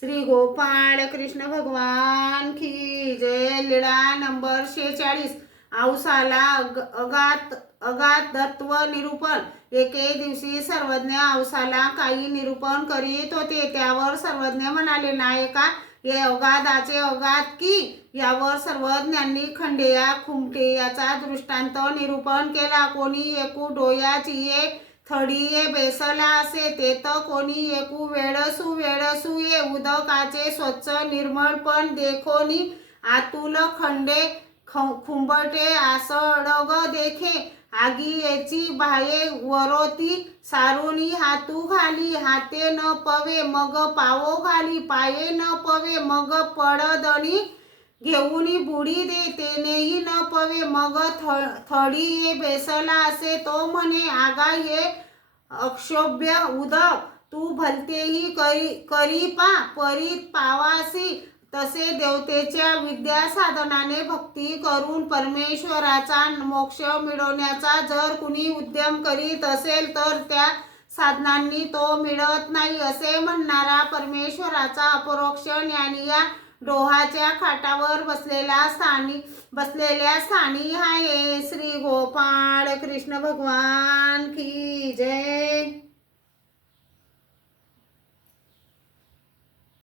श्री गोपाळ कृष्ण भगवान की जय। लीळा नंबर 46। औसाला अगाधत्व निरूपण। एके दिवशी सर्वज्ञ औसाला काही निरूपण करीत होते। त्यावर सर्वज्ञ म्हणाले, नायका, हे अगाधाचे अगाध की? यावर सर्वज्ञांनी खंडेया खुमटे याचा दृष्टांत निरूपण केला। कोणी एकू डोयाची एक थडीये बेसला असे, तेथ कोणी एकू वेळसू ये उदकाचे स्वच्छ निर्मळपण देखोनी आतुल खंडे खुंबटे आसडग देखे। आगीयेची बाये वरोती सारुनी हातू घाली, हाते न पवे मग पावो घाली, पाये न पवे मग पडदणी घेऊनी बुडी दे, तेनेही न पवे मग थडी ये बेसला असे। तो म्हणे, आगा ये अक्षोभ्य उदक, तू भलतेही करी परीत पावासी। तसे देवतेच्या विद्या साधनाने भक्ती करून परमेश्वराचा मोक्ष मिळवण्याचा जर कुणी उद्यम करीत असेल तर त्या साधनांनी तो मिळत नाही असे म्हणणारा परमेश्वराचा अपरोक्ष ज्ञानी या डोहाच्या खाटावर बसलेल्या स्थानी आहे। श्री गोपाळ कृष्ण भगवान की जय।